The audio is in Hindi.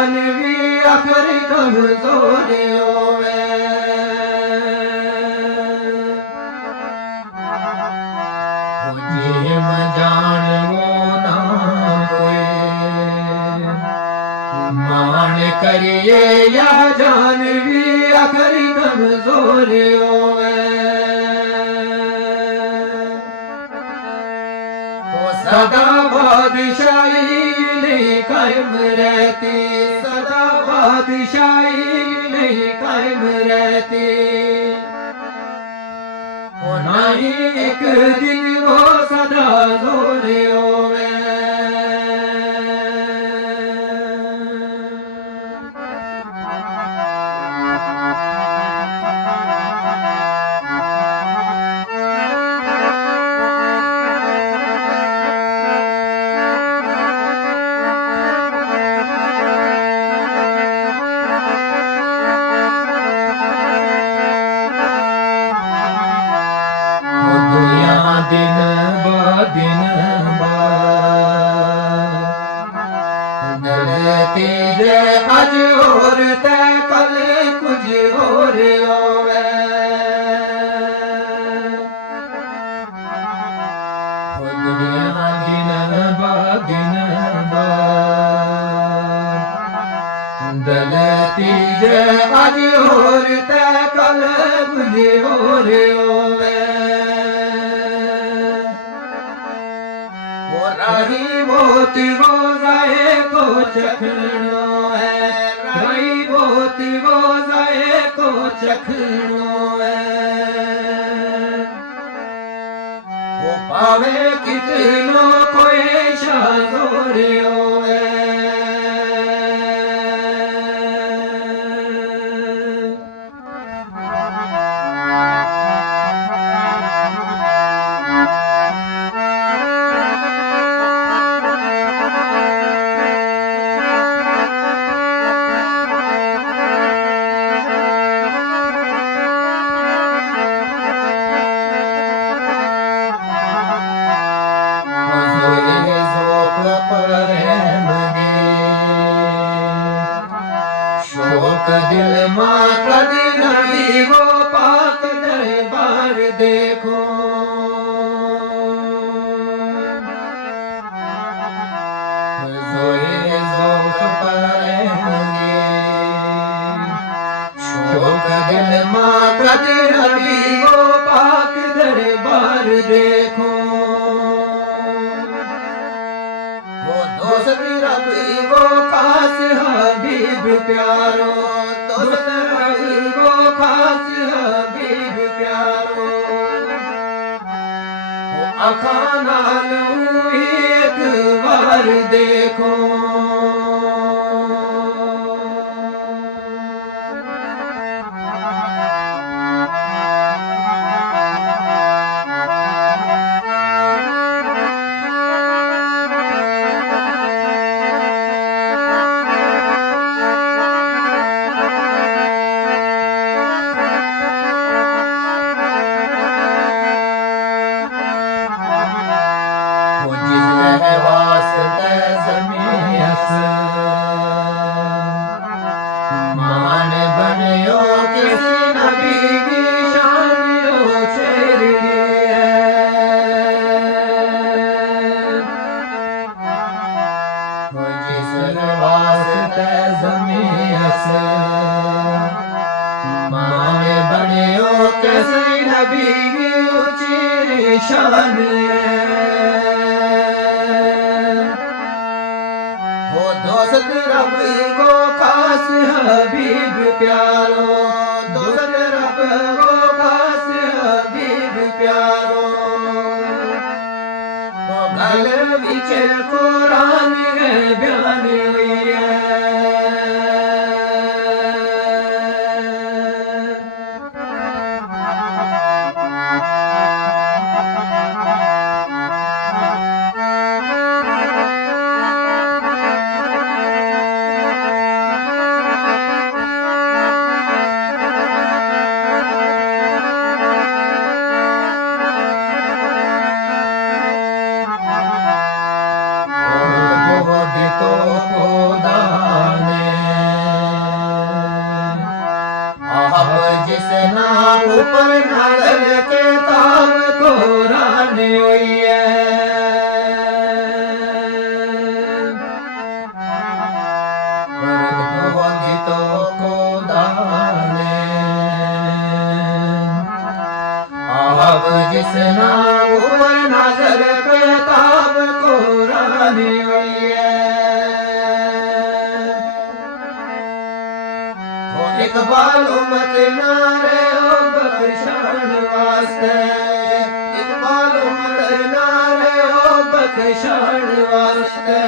जानवी अखर कमजोरी होवे जिम जानवो ना कोई मान करिए या जानवी अखर कमजोरी होवे सदा बादशाही नहीं कायम रहती सदा बादशाही नहीं कायम रहती नहीं एक दिन वो सदा जोरे होवे दिन दिन डरती जे अज और ते कल कुछ और होवे दुनिया दिन दिन डरती जे अज और ते कल कुछ और होवे रही मोती वो जाए को चखनो है रही मोती वो जाए को चखनो है वो पावे कितनो कोई शाजोरे होवे दिल माँ कदी नबी वो पाक दरबार देखो जोए ज़ौक़ परेंगे शौक़ दिल माँ कदी नबी वो पाक दरबार देखो वो दोस्त रबी वो खास हबीब प्यारो दोस्त रबी वो खास हबीब प्यारो वो आँखां नाल एक बार देखो मान बनियो किसी नबी की शान हो छेड़ी है जिस वास्ते ज़मीयस मान बनियो किसी नबी की ऊंची शान वो दोस्त रब को खास हबीब प्यारो दोस्त रब को खास हबीब प्यारो वो गल विच कुरान बयान हुई है तो नाम ऊपर नजर किताब कुरान हुई है भगवंतो को दाने अब जिस नाम ऊपर नजर किताब कुरान हुई है इकबाल उम्मत नारे ओ बख्शान वास्ते इकबाल उम्मत नारे ओ बख्शान वास्ते